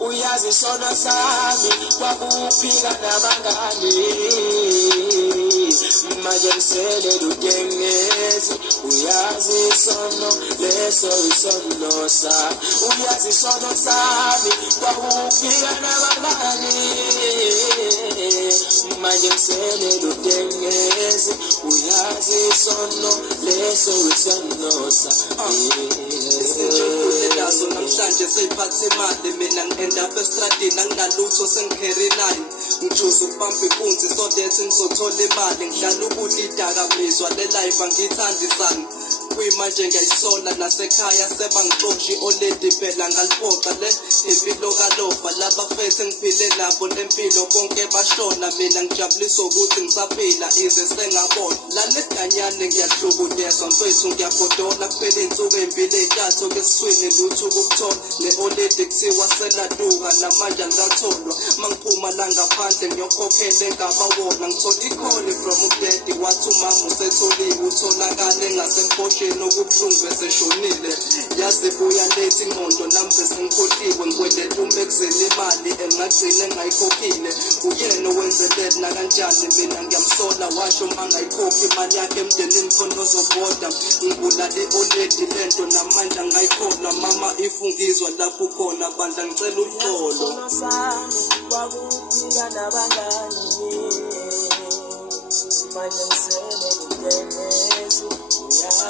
Uyazi sono sami kwakuphika nabangani manje ngisele lutengezi uyazi sono leso isono sa uyazi sono sami kwakuphika nabangani manje ngisele lutengezi uyazi sono leso isono sa nazo namhlanje seyiphathe imali mina ngenda estradini anginalutho sengikherelayo ngijuza ukubamba inkunzi so that ngizothola imali ngidlala ukudla idakamizwa le life angiyithandisani kuyimanje ngiyayisola nasekhaya sebangixoshi oledi phela ngaliphoqa le impilo kalova labafethu ngiphile nabo lempilo konke bashona mina ngijabulisa ukuthi ngisaphila ize sengabona laleganyane ngiyahlukunyezwa mfethu ngiyagodola kuphela insuku empilo entathu kesiswini lutho ukuthola ne-oledi kuthiwa seladuka namanje alikatholwa mangiphuma la ngaphandle ngiyokhokhela engabawona ngithola ikholi from udedi wathi umama usetholiwe utholakale ngasemposheni okubuhlungu beseshonile yazi buya late ingqondo nami besengikhohliwe ngikweleta umbekuzela imali engagcine engayikhokhile uyena owenzelela nakanjani mina ngiyamsola washo mangayikhokhi imali yakhe emndenini khona ozoboda ngibulale oledi lento namanje angayikholwa mama ifungizwa lapho khona bandla ngicela uxolo kwakuphika nabangani manje ngisele lutengezi uyazi